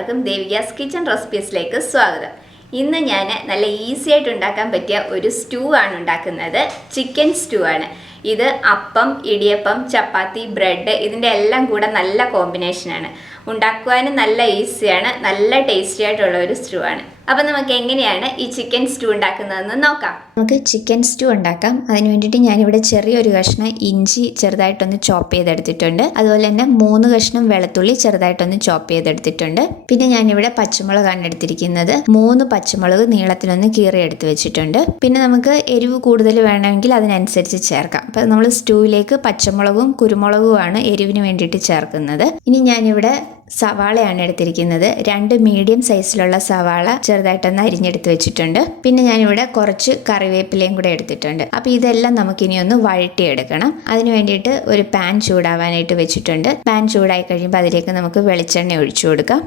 എല്ലാവർക്കും ദേവികാസ് കിച്ചൺ റെസിപ്പീസിലേക്ക് സ്വാഗതം. ഇന്ന് ഞാൻ നല്ല ഈസി ആയിട്ട് ഉണ്ടാക്കാൻ പറ്റിയ ഒരു സ്റ്റൂ ആണ് ഉണ്ടാക്കുന്നത്. ചിക്കൻ സ്റ്റൂ ആണ് ഇത്. അപ്പം, ഇടിയപ്പം, ചപ്പാത്തി, ബ്രെഡ് ഇതിൻ്റെ എല്ലാം കൂടെ നല്ല കോമ്പിനേഷനാണ്. ഉണ്ടാക്കുവാനും നല്ല ഈസിയാണ്, നല്ല ടേസ്റ്റി ആയിട്ടുള്ള ഒരു സ്റ്റൂ ആണ്. അപ്പം നമുക്ക് എങ്ങനെയാണ് ഈ ചിക്കൻ സ്റ്റൂ ഉണ്ടാക്കുന്നതെന്ന് നോക്കാം. നമുക്ക് ചിക്കൻ സ്റ്റൂ ഉണ്ടാക്കാം. അതിന് വേണ്ടിയിട്ട് ഞാനിവിടെ ചെറിയൊരു കഷ്ണം ഇഞ്ചി ചെറുതായിട്ടൊന്ന് ചോപ്പ് ചെയ്തെടുത്തിട്ടുണ്ട്. അതുപോലെ തന്നെ 3 കഷ്ണം വെളുത്തുള്ളി ചെറുതായിട്ടൊന്ന് ചോപ്പ് ചെയ്തെടുത്തിട്ടുണ്ട്. പിന്നെ ഞാനിവിടെ പച്ചമുളകാണ് എടുത്തിരിക്കുന്നത്. 3 പച്ചമുളക് നീളത്തിലൊന്ന് കീറി എടുത്ത് വെച്ചിട്ടുണ്ട്. പിന്നെ നമുക്ക് എരിവ് കൂടുതൽ വേണമെങ്കിൽ അതിനനുസരിച്ച് ചേർക്കാം. അപ്പം നമ്മൾ സ്റ്റൂവിലേക്ക് പച്ചമുളകും കുരുമുളകുമാണ് എരിവിന് വേണ്ടിയിട്ട് ചേർക്കുന്നത്. ഇനി ഞാനിവിടെ സവാളയാണ് എടുത്തിരിക്കുന്നത്. 2 മീഡിയം സൈസിലുള്ള സവാള ചെറുതായിട്ടൊന്ന് അരിഞ്ഞെടുത്ത് വെച്ചിട്ടുണ്ട്. പിന്നെ ഞാനിവിടെ കുറച്ച് കറിവേപ്പിലയും കൂടെ എടുത്തിട്ടുണ്ട്. അപ്പോൾ ഇതെല്ലാം നമുക്കിനി ഒന്ന് വഴറ്റിയെടുക്കണം. അതിന് വേണ്ടിയിട്ട് ഒരു പാൻ ചൂടാവാനായിട്ട് വെച്ചിട്ടുണ്ട്. പാൻ ചൂടായി കഴിയുമ്പോൾ അതിലേക്ക് നമുക്ക് വെളിച്ചെണ്ണ ഒഴിച്ചു കൊടുക്കാം.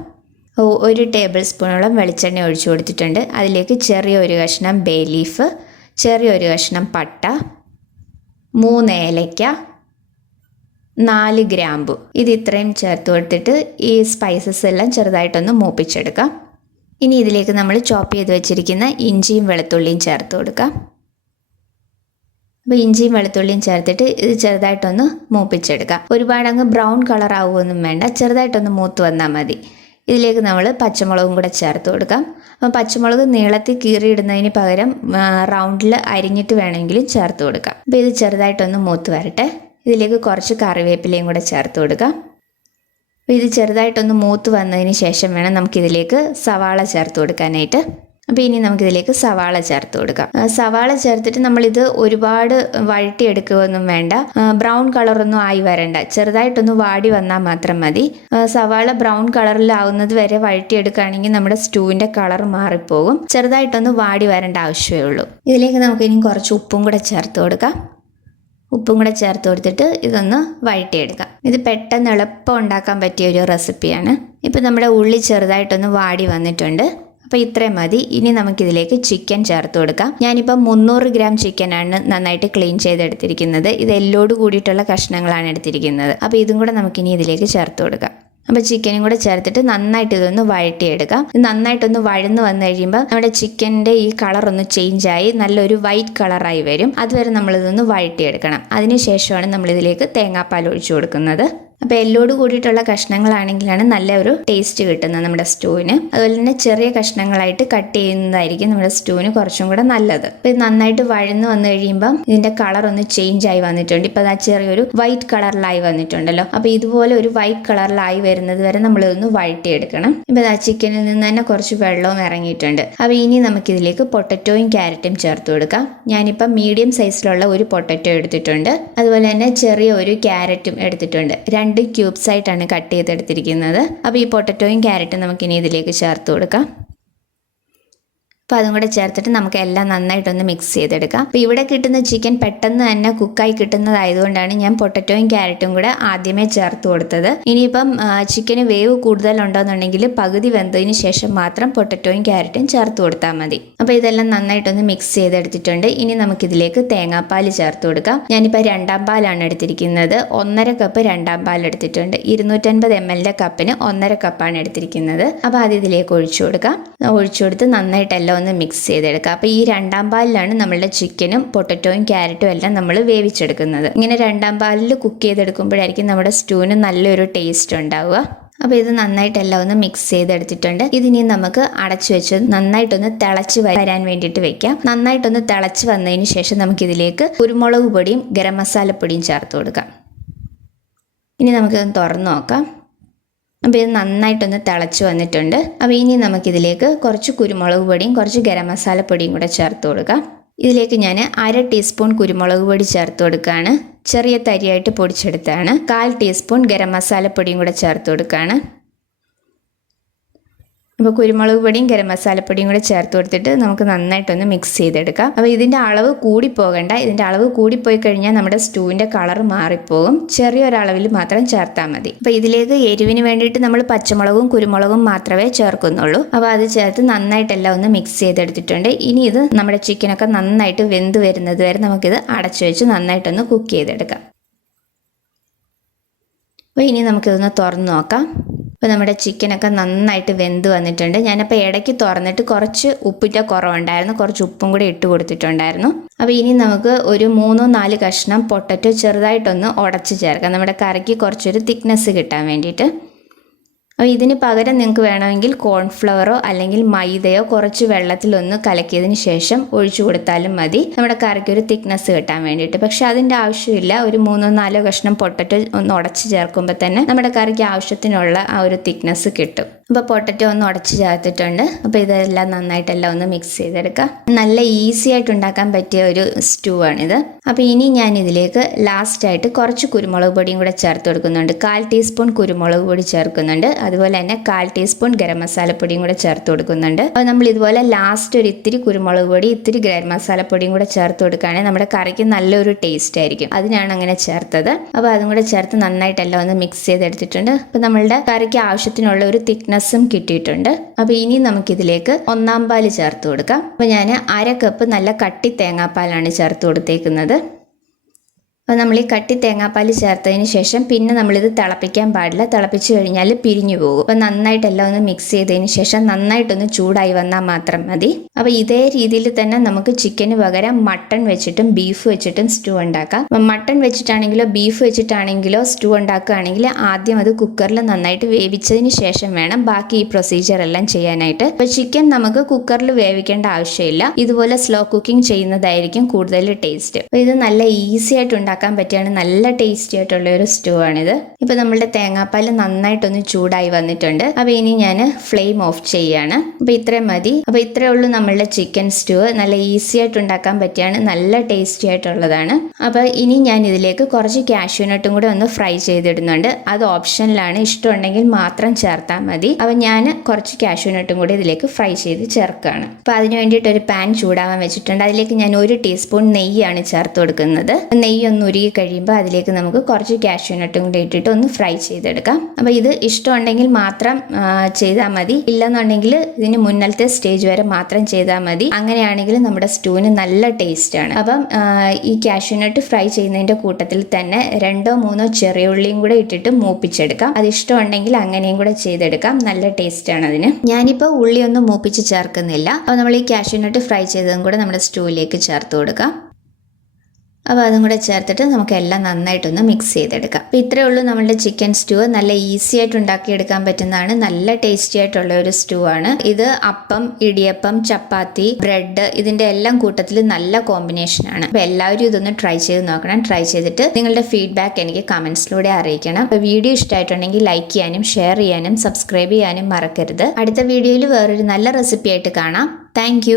1 ടേബിൾ സ്പൂണോളം വെളിച്ചെണ്ണ ഒഴിച്ചു കൊടുത്തിട്ടുണ്ട്. അതിലേക്ക് ചെറിയൊരു കഷ്ണം ബേ ലീഫ്, ചെറിയൊരു കഷ്ണം പട്ട, 3 ഏലയ്ക്ക, 4 ഗ്രാമ്പു, ഇത് ഇത്രയും ചേർത്ത് കൊടുത്തിട്ട് ഈ സ്പൈസസ് എല്ലാം ചെറുതായിട്ടൊന്ന് മൂപ്പിച്ചെടുക്കാം. ഇനി ഇതിലേക്ക് നമ്മൾ ചോപ്പ് ചെയ്ത് വെച്ചിരിക്കുന്ന ഇഞ്ചിയും വെളുത്തുള്ളിയും ചേർത്ത് കൊടുക്കാം. അപ്പോൾ ഇഞ്ചിയും വെളുത്തുള്ളിയും ചേർത്തിട്ട് ഇത് ചെറുതായിട്ടൊന്ന് മൂപ്പിച്ചെടുക്കാം. ഒരുപാട് അങ്ങ് ബ്രൗൺ കളർ ആവുകയൊന്നും വേണ്ട, ചെറുതായിട്ടൊന്ന് മൂത്ത് വന്നാൽ മതി. ഇതിലേക്ക് നമ്മൾ പച്ചമുളകും കൂടെ ചേർത്ത് കൊടുക്കാം. അപ്പം പച്ചമുളക് നീളത്തിൽ കീറിയിടുന്നതിന് പകരം റൗണ്ടിൽ അരിഞ്ഞിട്ട് വേണമെങ്കിലും ചേർത്ത് കൊടുക്കാം. അപ്പോൾ ഇത് ചെറുതായിട്ടൊന്ന് മൂത്ത് വരട്ടെ. ഇതിലേക്ക് കുറച്ച് കറിവേപ്പിലയും കൂടെ ചേർത്ത് കൊടുക്കാം. അപ്പോൾ ഇത് ചെറുതായിട്ടൊന്ന് മൂത്ത് വന്നതിന് ശേഷം വേണം നമുക്കിതിലേക്ക് സവാള ചേർത്ത് കൊടുക്കാനായിട്ട്. അപ്പോൾ ഇനി നമുക്കിതിലേക്ക് സവാള ചേർത്ത് കൊടുക്കാം. സവാള ചേർത്തിട്ട് നമ്മളിത് ഒരുപാട് വഴറ്റിയെടുക്കുകയൊന്നും വേണ്ട, ബ്രൗൺ കളറൊന്നും ആയി വരണ്ട, ചെറുതായിട്ടൊന്ന് വാടി വന്നാൽ മാത്രം മതി. സവാള ബ്രൗൺ കളറിലാവുന്നത് വരെ വഴറ്റിയെടുക്കുകയാണെങ്കിൽ നമ്മുടെ സ്റ്റൂവിൻ്റെ കളർ മാറിപ്പോകും. ചെറുതായിട്ടൊന്ന് വാടി വരേണ്ട ആവശ്യമേ ഉള്ളൂ. ഇതിലേക്ക് നമുക്കിനി കുറച്ച് ഉപ്പും കൂടെ ചേർത്ത് കൊടുക്കാം. ഉപ്പും കൂടെ ചേർത്ത് കൊടുത്തിട്ട് ഇതൊന്ന് വഴറ്റിയെടുക്കാം. ഇത് പെട്ടെന്ന് എളുപ്പം ഉണ്ടാക്കാൻ പറ്റിയ ഒരു റെസിപ്പിയാണ്. ഇപ്പോൾ നമ്മുടെ ഉള്ളി ചെറുതായിട്ടൊന്ന് വാടി വന്നിട്ടുണ്ട്. അപ്പോൾ ഇത്രയും മതി. ഇനി നമുക്കിതിലേക്ക് ചിക്കൻ ചേർത്ത് കൊടുക്കാം. ഞാനിപ്പോൾ 300 ഗ്രാം ചിക്കനാണ് നന്നായിട്ട് ക്ലീൻ ചെയ്തെടുത്തിരിക്കുന്നത്. ഇത് എല്ലോട് കൂടിയിട്ടുള്ള കഷ്ണങ്ങളാണ് എടുത്തിരിക്കുന്നത്. അപ്പോൾ ഇതും കൂടെ നമുക്കിനി ഇതിലേക്ക് ചേർത്ത് കൊടുക്കാം. അപ്പോൾ ചിക്കനും കൂടെ ചേർത്തിട്ട് നന്നായിട്ട് ഇതൊന്ന് വഴറ്റിയെടുക്കാം. നന്നായിട്ടൊന്ന് വഴന്ന് വന്നു കഴിയുമ്പോൾ നമ്മുടെ ചിക്കൻ്റെ ഈ കളറൊന്ന് ചേഞ്ചായി നല്ലൊരു വൈറ്റ് കളറായി വരും. അതുവരെ നമ്മളിതൊന്ന് വഴറ്റിയെടുക്കണം. അതിനുശേഷമാണ് നമ്മളിതിലേക്ക് തേങ്ങാപ്പാൽ ഒഴിച്ചു കൊടുക്കുന്നത്. അപ്പോൾ എല്ലോട് കൂടിയിട്ടുള്ള കഷ്ണങ്ങളാണെങ്കിലാണ് നല്ല ഒരു ടേസ്റ്റ് കിട്ടുന്നത് നമ്മുടെ സ്റ്റൂവിന്. അതുപോലെ തന്നെ ചെറിയ കഷ്ണങ്ങളായിട്ട് കട്ട് ചെയ്യുന്നതായിരിക്കും നമ്മുടെ സ്റ്റൂവിന് കുറച്ചും കൂടെ നല്ലത്. അപ്പോൾ ഇത് നന്നായിട്ട് വഴന്ന് വന്നു കഴിയുമ്പം ഇതിൻ്റെ കളർ ഒന്ന് ചേഞ്ച് ആയി വന്നിട്ടുണ്ട്. ഇപ്പോൾ അത് ചെറിയൊരു വൈറ്റ് കളറിലായി വന്നിട്ടുണ്ടല്ലോ. അപ്പോൾ ഇതുപോലെ ഒരു വൈറ്റ് കളറിലായി വരുന്നത് വരെ നമ്മളിതൊന്ന് വഴറ്റിയെടുക്കണം. ഇപ്പോൾ ആ ചിക്കനിൽ നിന്ന് തന്നെ കുറച്ച് വെള്ളവും ഇറങ്ങിയിട്ടുണ്ട്. അപ്പോൾ ഇനി നമുക്കിതിലേക്ക് പൊട്ടറ്റോയും ക്യാരറ്റും ചേർത്ത് കൊടുക്കാം. ഞാനിപ്പം മീഡിയം സൈസിലുള്ള ഒരു പൊട്ടറ്റോ എടുത്തിട്ടുണ്ട്. അതുപോലെ തന്നെ ചെറിയ ഒരു ക്യാരറ്റും എടുത്തിട്ടുണ്ട്. 2 ക്യൂബ്സ് ആയിട്ടാണ് കട്ട് ചെയ്തെടുത്തിരിക്കുന്നത്. അപ്പോൾ ഈ പൊട്ടറ്റോയും ക്യാരറ്റും നമുക്കിനി ഇതിലേക്ക് ചേർത്ത് കൊടുക്കാം. അപ്പോൾ അതും കൂടെ ചേർത്തിട്ട് നമുക്ക് എല്ലാം നന്നായിട്ടൊന്ന് മിക്സ് ചെയ്തെടുക്കാം. അപ്പോൾ ഇവിടെ കിട്ടുന്ന ചിക്കൻ പെട്ടെന്ന് തന്നെ കുക്കായി കിട്ടുന്നതായതുകൊണ്ടാണ് ഞാൻ പൊട്ടറ്റോയും ക്യാരറ്റും കൂടെ ആദ്യമേ ചേർത്ത് കൊടുത്തത്. ഇനിയിപ്പം ചിക്കന് വേവ് കൂടുതലുണ്ടോയെന്നുണ്ടെങ്കിൽ പകുതി വെന്തതിന് ശേഷം മാത്രം പൊട്ടറ്റോയും ക്യാരറ്റും ചേർത്ത് കൊടുത്താൽ മതി. അപ്പോൾ ഇതെല്ലാം നന്നായിട്ടൊന്ന് മിക്സ് ചെയ്തെടുത്തിട്ടുണ്ട്. ഇനി നമുക്കിതിലേക്ക് തേങ്ങാപ്പാൽ ചേർത്ത് കൊടുക്കാം. ഞാനിപ്പോൾ 2ാം പാലാണ് എടുത്തിരിക്കുന്നത്. 1.5 കപ്പ് 2ാം പാൽ എടുത്തിട്ടുണ്ട്. 250 ml കപ്പിന് 1.5 കപ്പാണ് എടുത്തിരിക്കുന്നത്. അപ്പോൾ അത് ഇതിലേക്ക് ഒഴിച്ചു കൊടുക്കാം. ഒഴിച്ചു കൊടുത്ത് നന്നായിട്ടെല്ലാം ഒന്ന് മിക്സ് ചെയ്തെടുക്കുക. അപ്പോൾ ഈ 2ാം പാലിലാണ് നമ്മളുടെ ചിക്കനും പൊട്ടറ്റോയും ക്യാരറ്റും എല്ലാം നമ്മൾ വേവിച്ചെടുക്കുന്നത്. ഇങ്ങനെ 2ാം പാലിൽ കുക്ക് ചെയ്തെടുക്കുമ്പോഴായിരിക്കും നമ്മുടെ സ്റ്റൂവിന് നല്ലൊരു ടേസ്റ്റ് ഉണ്ടാവുക. അപ്പോൾ ഇത് നന്നായിട്ടെല്ലാം ഒന്ന് മിക്സ് ചെയ്തെടുത്തിട്ടുണ്ട്. ഇതിനി നമുക്ക് അടച്ചു വെച്ച് നന്നായിട്ടൊന്ന് തിളച്ച് വരാൻ വേണ്ടിയിട്ട് വെക്കാം. നന്നായിട്ടൊന്ന് തിളച്ച് വന്നതിന് ശേഷം നമുക്കിതിലേക്ക് കുരുമുളക് പൊടിയും ഗരം മസാലപ്പൊടിയും ചേർത്ത് കൊടുക്കാം. ഇനി നമുക്കിതൊന്ന് തുറന്ന് നോക്കാം. അപ്പോൾ ഇത് നന്നായിട്ടൊന്ന് തിളച്ച് വന്നിട്ടുണ്ട്. അപ്പോൾ ഇനി നമുക്കിതിലേക്ക് കുറച്ച് കുരുമുളക് പൊടിയും കുറച്ച് ഗരം മസാലപ്പൊടിയും കൂടെ ചേർത്ത് കൊടുക്കാം. ഇതിലേക്ക് ഞാൻ 1/2 ടീസ്പൂൺ കുരുമുളക് പൊടി ചേർത്ത് കൊടുക്കുകയാണ്. ചെറിയ തരിയായിട്ട് പൊടിച്ചെടുത്താണ്. 1/4 ടീസ്പൂൺ ഗരം മസാലപ്പൊടിയും കൂടെ ചേർത്ത് കൊടുക്കുകയാണ്. അപ്പോൾ കുരുമുളക് പൊടിയും ഗരം മസാലപ്പൊടിയും കൂടെ ചേർത്ത് കൊടുത്തിട്ട് നമുക്ക് നന്നായിട്ടൊന്ന് മിക്സ് ചെയ്തെടുക്കാം. അപ്പോൾ ഇതിൻ്റെ അളവ് കൂടിപ്പോകണ്ട. ഇതിൻ്റെ അളവ് കൂടിപ്പോയി കഴിഞ്ഞാൽ നമ്മുടെ സ്റ്റൂവിൻ്റെ കളർ മാറിപ്പോകും. ചെറിയൊരളവിൽ മാത്രം ചേർത്താൽ മതി. അപ്പോൾ ഇതിലേക്ക് എരിവിന് വേണ്ടിയിട്ട് നമ്മൾ പച്ചമുളകും കുരുമുളകും മാത്രമേ ചേർക്കുന്നുള്ളൂ. അപ്പോൾ അത് ചേർത്ത് നന്നായിട്ടെല്ലാം ഒന്ന് മിക്സ് ചെയ്തെടുത്തിട്ടുണ്ട്. ഇനി ഇത് നമ്മുടെ ചിക്കനൊക്കെ നന്നായിട്ട് വെന്ത് വരുന്നത് വരെ നമുക്കിത് അടച്ചു വെച്ച് നന്നായിട്ടൊന്ന് കുക്ക് ചെയ്തെടുക്കാം. അപ്പോൾ ഇനി നമുക്കിതൊന്ന് തുറന്ന് നോക്കാം. അപ്പോൾ നമ്മുടെ ചിക്കനൊക്കെ നന്നായിട്ട് വെന്ത് വന്നിട്ടുണ്ട്. ഞാനപ്പോൾ ഇടയ്ക്ക് തുറന്നിട്ട് കുറച്ച് ഉപ്പിൻ്റെ കുറവുണ്ടായിരുന്നു, കുറച്ച് ഉപ്പും കൂടി ഇട്ട് കൊടുത്തിട്ടുണ്ടായിരുന്നു. അപ്പോൾ ഇനി നമുക്ക് ഒരു 3-4 കഷ്ണം പൊട്ടറ്റോ ചെറുതായിട്ടൊന്ന് ഉടച്ച് ചേർക്കാം, നമ്മുടെ കറിക്ക് കുറച്ചൊരു തിക്നെസ് കിട്ടാൻ വേണ്ടിയിട്ട്. അപ്പോൾ ഇതിന് പകരം നിങ്ങൾക്ക് വേണമെങ്കിൽ കോൺഫ്ലവറോ അല്ലെങ്കിൽ മൈദയോ കുറച്ച് വെള്ളത്തിലൊന്ന് കലക്കിയതിന് ശേഷം ഒഴിച്ചു കൊടുത്താലും മതി, നമ്മുടെ കറിക്ക് ഒരു തിക്നെസ് കിട്ടാൻ വേണ്ടിയിട്ട്. പക്ഷെ അതിൻ്റെ ആവശ്യമില്ല. ഒരു 3-4 കഷ്ണം പൊട്ടറ്റോ ഒന്ന് ഉടച്ച് ചേർക്കുമ്പോൾ തന്നെ നമ്മുടെ കറിക്ക് ആവശ്യത്തിനുള്ള ആ ഒരു തിക്നെസ് കിട്ടും. അപ്പോൾ പൊട്ടറ്റോ ഒന്ന് ഉടച്ച് ചേർത്തിട്ടുണ്ട്. അപ്പോൾ ഇതെല്ലാം നന്നായിട്ടെല്ലാം ഒന്ന് മിക്സ് ചെയ്തെടുക്കാം. നല്ല ഈസി ആയിട്ട് ഉണ്ടാക്കാൻ പറ്റിയ ഒരു സ്റ്റൂ ആണിത്. അപ്പോൾ ഇനി ഞാൻ ഇതിലേക്ക് ലാസ്റ്റായിട്ട് കുറച്ച് കുരുമുളക് പൊടിയും കൂടെ ചേർത്ത് കൊടുക്കുന്നുണ്ട്. 1/4 ടീസ്പൂൺ കുരുമുളക് പൊടി ചേർക്കുന്നുണ്ട്. അതുപോലെ തന്നെ 1/4 ടീസ്പൂൺ ഗരം മസാലപ്പൊടിയും കൂടെ ചേർത്ത് കൊടുക്കുന്നുണ്ട്. അപ്പോൾ നമ്മൾ ഇതുപോലെ ലാസ്റ്റ് ഒരു ഇത്തിരി കുരുമുളക് പൊടി, ഇത്തിരി ഗരം മസാലപ്പൊടിയും കൂടെ ചേർത്ത് കൊടുക്കുകയാണെങ്കിൽ നമ്മുടെ കറിക്ക് നല്ലൊരു ടേസ്റ്റ് ആയിരിക്കും. അതിനാണ് അങ്ങനെ ചേർത്തത്. അപ്പോൾ അതും കൂടെ ചേർത്ത് നന്നായിട്ടെല്ലാം ഒന്ന് മിക്സ് ചെയ്തെടുത്തിട്ടുണ്ട്. അപ്പോൾ നമ്മളുടെ കറിക്ക് ആവശ്യത്തിനുള്ള ഒരു തിക്നെസ്സും കിട്ടിയിട്ടുണ്ട്. അപ്പോൾ ഇനി നമുക്കിതിലേക്ക് 1/4 പാല് ചേർത്ത് കൊടുക്കാം. അപ്പോൾ ഞാൻ 1/2 കപ്പ് നല്ല കട്ടി തേങ്ങാപ്പാലാണ് ചേർത്ത് കൊടുത്തേക്കുന്നത്. അപ്പോൾ നമ്മൾ ഈ കട്ടി തേങ്ങാപ്പാൽ ചേർത്തതിന് ശേഷം പിന്നെ നമ്മളിത് തിളപ്പിക്കാൻ പാടില്ല. തിളപ്പിച്ച് കഴിഞ്ഞാൽ പിരിഞ്ഞു പോകും. അപ്പോൾ നന്നായിട്ടെല്ലാം ഒന്ന് മിക്സ് ചെയ്തതിന് ശേഷം നന്നായിട്ടൊന്ന് ചൂടായി വന്നാൽ മാത്രം മതി. അപ്പോൾ ഇതേ രീതിയിൽ തന്നെ നമുക്ക് ചിക്കന് പകരം മട്ടൺ വെച്ചിട്ടും ബീഫ് വെച്ചിട്ടും സ്റ്റൂ ഉണ്ടാക്കാം. അപ്പം മട്ടൺ വെച്ചിട്ടാണെങ്കിലോ ബീഫ് വെച്ചിട്ടാണെങ്കിലോ സ്റ്റൂ ഉണ്ടാക്കുകയാണെങ്കിൽ ആദ്യം അത് കുക്കറിൽ നന്നായിട്ട് വേവിച്ചതിന് ശേഷം വേണം ബാക്കി ഈ പ്രൊസീജിയർ എല്ലാം ചെയ്യാനായിട്ട്. അപ്പോൾ ചിക്കൻ നമുക്ക് കുക്കറിൽ വേവിക്കേണ്ട ആവശ്യമില്ല. ഇതുപോലെ സ്ലോ കുക്കിംഗ് ചെയ്യുന്നതായിരിക്കും കൂടുതൽ ടേസ്റ്റ്. അപ്പോൾ ഇത് നല്ല ഈസി ആയിട്ട് ഉണ്ടാക്കാൻ പറ്റിയാണ്, നല്ല ടേസ്റ്റി ആയിട്ടുള്ള ഒരു സ്റ്റൂ ആണിത്. ഇപ്പൊ നമ്മളുടെ തേങ്ങാപ്പാൽ നന്നായിട്ടൊന്ന് ചൂടായി വന്നിട്ടുണ്ട്. അപ്പൊ ഇനി ഞാൻ ഫ്ലെയിം ഓഫ് ചെയ്യാണ്. അപ്പൊ ഇത്രയും മതി. അപ്പൊ ഇത്രയേ ഉള്ളൂ നമ്മളുടെ ചിക്കൻ സ്റ്റൂ. നല്ല ഈസി ആയിട്ട് ഉണ്ടാക്കാൻ പറ്റിയാണ്, നല്ല ടേസ്റ്റി ആയിട്ടുള്ളതാണ്. അപ്പൊ ഇനി ഞാൻ ഇതിലേക്ക് കുറച്ച് കാഷ്യൂ നട്ടും കൂടെ ഒന്ന് ഫ്രൈ ചെയ്തിടുന്നുണ്ട്. അത് ഓപ്ഷനിലാണ്, ഇഷ്ടമുണ്ടെങ്കിൽ മാത്രം ചേർത്താൽ മതി. അപ്പൊ ഞാൻ കുറച്ച് കാഷ്യൂ നട്ടും കൂടി ഇതിലേക്ക് ഫ്രൈ ചെയ്ത് ചേർക്കുകയാണ്. അപ്പൊ അതിന് വേണ്ടിയിട്ട് ഒരു പാൻ ചൂടാവാൻ വെച്ചിട്ടുണ്ട്. അതിലേക്ക് ഞാൻ 1 ടീസ്പൂൺ നെയ്യാണ് ചേർത്ത് കൊടുക്കുന്നത്. നെയ്യൊന്ന് ഉരുകി കഴിയുമ്പോൾ അതിലേക്ക് നമുക്ക് കുറച്ച് കാഷ്യൂ നട്ടും കൂടി ഇട്ടിട്ട് ഒന്ന് ഫ്രൈ ചെയ്തെടുക്കാം. അപ്പോൾ ഇത് ഇഷ്ടമുണ്ടെങ്കിൽ മാത്രം ചെയ്താൽ മതി, ഇല്ലെന്നുണ്ടെങ്കിൽ ഇതിന് മുന്നലത്തെ സ്റ്റേജ് വരെ മാത്രം ചെയ്താൽ മതി. അങ്ങനെയാണെങ്കിൽ നമ്മുടെ സ്റ്റൂവിന് നല്ല ടേസ്റ്റ് ആണ്. അപ്പം ഈ കാഷ്യൂ നട്ട് ഫ്രൈ ചെയ്യുന്നതിൻ്റെ കൂട്ടത്തിൽ തന്നെ 2-3 ചെറിയ ഉള്ളിയും കൂടെ ഇട്ടിട്ട് മൂപ്പിച്ചെടുക്കാം. അത് ഇഷ്ടമുണ്ടെങ്കിൽ അങ്ങനെയും കൂടെ ചെയ്തെടുക്കാം, നല്ല ടേസ്റ്റ് ആണ് അതിന്. ഞാനിപ്പോൾ ഉള്ളിയൊന്നും മൂപ്പിച്ച് ചേർക്കുന്നില്ല. അപ്പോൾ നമ്മൾ ഈ കാഷ്യൂ നട്ട് ഫ്രൈ ചെയ്തതും കൂടെ നമ്മുടെ സ്റ്റൂവിലേക്ക് ചേർത്ത് കൊടുക്കാം. അപ്പോൾ അതും കൂടെ ചേർത്തിട്ട് നമുക്ക് എല്ലാം നന്നായിട്ടൊന്ന് മിക്സ് ചെയ്തെടുക്കാം. അപ്പോൾ ഇത്രയേ ഉള്ളൂ നമ്മളുടെ ചിക്കൻ സ്റ്റൂ. നല്ല ഈസി ആയിട്ട് ഉണ്ടാക്കിയെടുക്കാൻ പറ്റുന്നതാണ്, നല്ല ടേസ്റ്റി ആയിട്ടുള്ള ഒരു സ്റ്റൂ ആണ് ഇത്. അപ്പം, ഇടിയപ്പം, ചപ്പാത്തി, ബ്രെഡ് ഇതിൻ്റെ എല്ലാം കൂട്ടത്തിൽ നല്ല കോമ്പിനേഷൻ ആണ്. അപ്പോൾ എല്ലാവരും ഇതൊന്ന് ട്രൈ ചെയ്ത് നോക്കണം. ട്രൈ ചെയ്തിട്ട് നിങ്ങളുടെ ഫീഡ്ബാക്ക് എനിക്ക് കമൻസിലൂടെ അറിയിക്കണം. അപ്പോൾ വീഡിയോ ഇഷ്ടമായിട്ടുണ്ടെങ്കിൽ ലൈക്ക് ചെയ്യാനും ഷെയർ ചെയ്യാനും സബ്സ്ക്രൈബ് ചെയ്യാനും മറക്കരുത്. അടുത്ത വീഡിയോയിൽ വേറൊരു നല്ല റെസിപ്പി ആയിട്ട് കാണാം. താങ്ക്